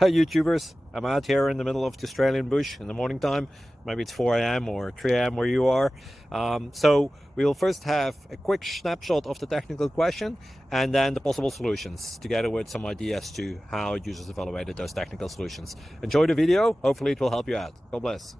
Hi YouTubers, I'm out here in the middle of the Australian bush in the morning time. Maybe it's 4 a.m. or 3 a.m. where you are. So we will first have a quick snapshot of the technical question and then the possible solutions, together with some ideas to how users evaluated those technical solutions. Enjoy the video, hopefully it will help you out. God bless.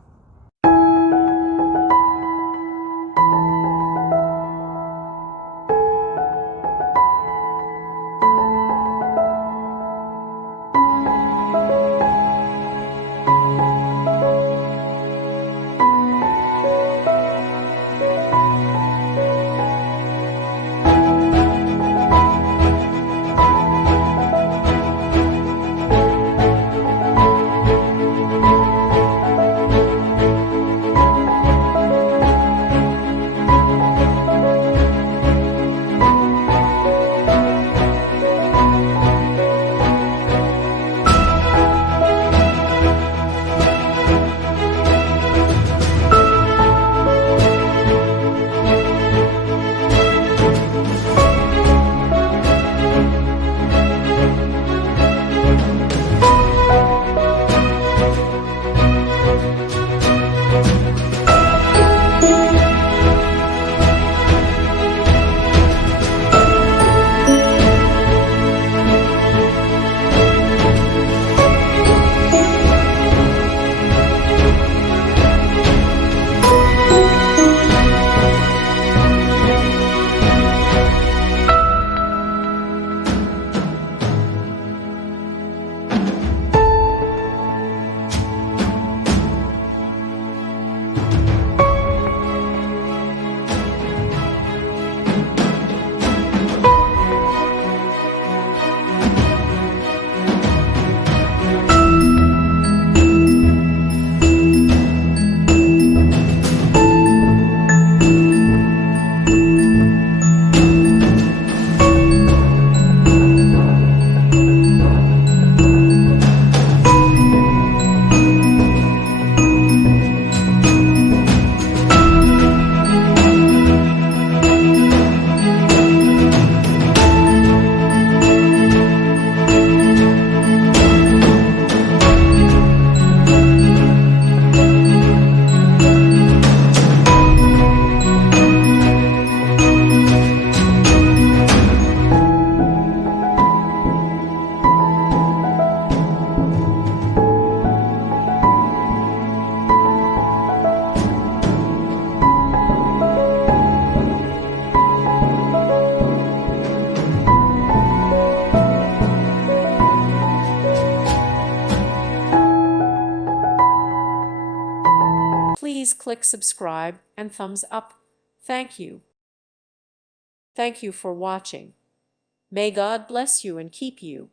Please click subscribe and thumbs up. Thank you. Thank you for watching. May God bless you and keep you.